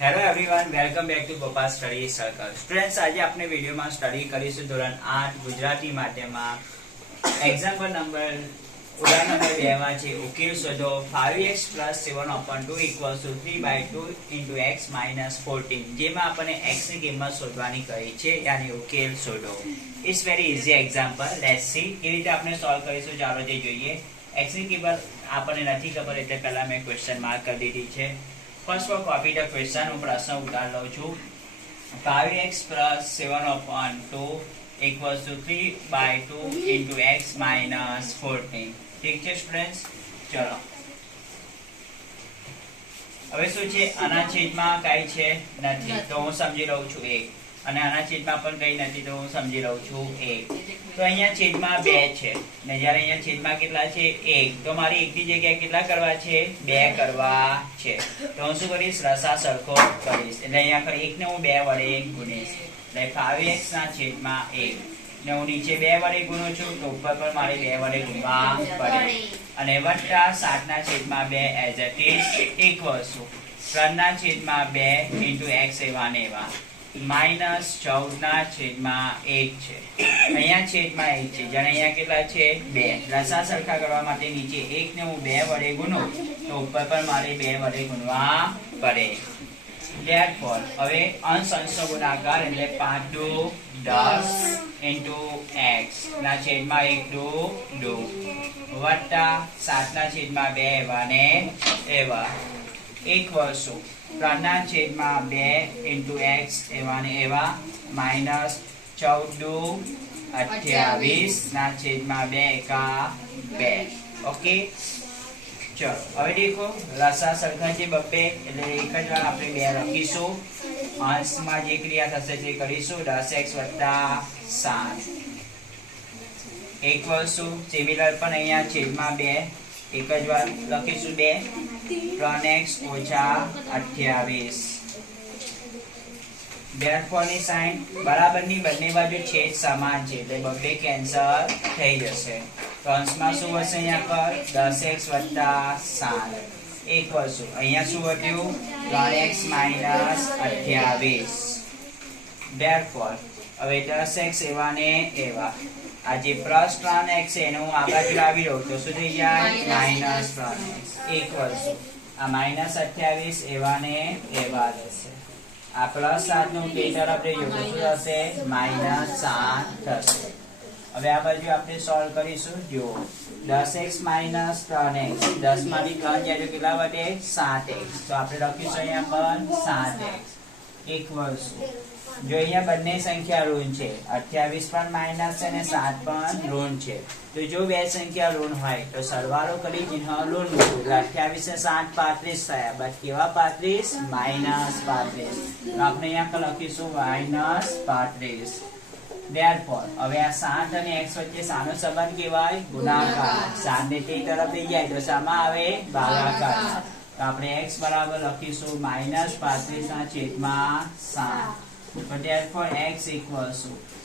Hello everyone, welcome back to Gopal study circle. Students, આજે આપણે વિડીયોમાં સ્ટડી કરીશું ધોરણ 8 ગુજરાતી માધ્યમમાં એક્ઝામ્પલ નંબર ઉદાહરણ નંબર 2 માં છે ઉકેલ શોધો. 5x + 7/2 = 3/2 × x - 14, જેમાં આપણને x ની કિંમત શોધવાની કહી છે, યાની ઉકેલ શોધો. It's very easy example. Let's see કેવી રીતે આપણે સોલ્વ કરીશું. ચાલો તે જોઈએ. x ની કિંમત આપણને નથી ખબર એટલે પહેલા મેં ક્વેશ્ચન માર્ક કરી દીધી છે. First of all, copy the question. હું પ્રશ્ન ઉતાર લઉં છું. 5x + 7/2 = 3/2 × x - 14. ઠીક છે સ્ટુડન્ટ્સ? ચલો હવે શું છે, આના છેદમાં કઈ છે નથી તો હું સમજી લઉં છું 1, અને આના છેદમાં પણ કઈ નથી તો હું સમજી લઉં છું 1. તો અહીંયા છેદમાં 2 છે ને જ્યારે અહીંયા છેદમાં કેટલા છે 1, તો મારી 1 ની જગ્યાએ કેટલા કરવા છે 2 કરવા છે. તો હું શું કરીશ, રસા સરખો કરીશ. એટલે અહીંયા 1 ને હું 2 વડે ગુણીશ. એટલે 5x ના છેદમાં 1 ને હું નીચે 2 વડે ગુણું છું તો ઉપર પર મારે 2 વડે ગુણવા પડે, અને વત્તા 7 ના છેદમાં 2 એઝ ઇટ ઇઝ = 3 ના છેદમાં 2 × x એવા ને એવા -14 ના છેદમાં 1 છે. અહીંયા છેદમાં 1 છે, જ્યારે અહીંયા કેટલા છે 2. રસા સરખા કરવા માટે નીચે 1 ને હું 2 વડે ગુણું તો ઉપર પર મારે 2 વડે ગુણવા પડે. Therefore, હવે અંશ અંશનો ગુણાકાર એટલે 5 × 10 × x ના છેદમાં 1 2 વત્તા 7 ના છેદમાં 2 એવા ને એવા = 3 ના છેદમાં 2 × x એવા ને એવા -14 28 ના છેદમાં 2 એકા 2. ઓકે, ચલો હવે દેખો રસા સરખા છે બબ્બે એટલે એક જ વાર આપણે 2 લખીશું. અંશમાં જે ક્રિયા થશે તે કરીશું. 10x + 7 = સિમિલર પણ અહીંયા છેદમાં 2 એક જ વાર લખીશું 2 3x - 28. Therefore ની સાઈન બરાબરની બંને બાજુ છેદ સમાન છે એટલે બબ્બે કેન્સલ થઈ જશે. તો અંશમાં શું હશે અહીંયા પર 10x + 7 = અહીંયા શું વધ્યું 3x - 28. Therefore હવે 10x એવા ને એવા આ જે +3x છે એને હું આ બાજુ લાવી દઉં તો શું થઈ જાય -3x = આ -28 એવા ને એવા રહેશે. આ +7 નું તે તરફ જઈએ તો શું થશે -7 થશે. હવે આ બાજુ આપણે સોલ્વ કરીશું. જો 10x - 3x 10 માંથી 3 જાય તો કેટલા વધે 7x. તો આપણે લખીશું અહીંયા પણ 7x = જો અહીંયા બંને સંખ્યા ઋણ છે, 28 પણ માઈનસ છે અને 7 પણ ઋણ છે, તો જો બે સંખ્યા ઋણ હોય તો સરવાળો કરી ચિહ્ન ઋણ મૂકવું. 28 ને 7 35 થયા, બટ કેવા 35 -35. તો આપણે અહીંયા લખીશું -35. Therefore હવે આ 7 અને x વચ્ચે સાનો સંબંધ કહેવાય ગુણાકાર. 7 ને તે તરફ લઈ જાય તો શામાં આવે ભાગાકાર. તો આપણે x બરાબર લખીશું -35 ના છેદમાં 7. તો therefore x = 7 ×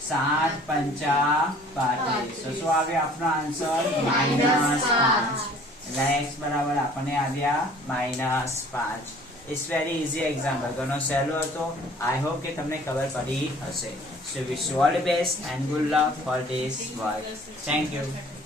5 = 35. તો શું આવ્યો આપણો આન્સર -5. એટલે x બરાબર આપણને આવ્યા -5. It's very easy example. ઘણો સહેલો હતો. I hope કે તમને ખબર પડી હશે. So wish you all the best and good luck for this work. Thank you.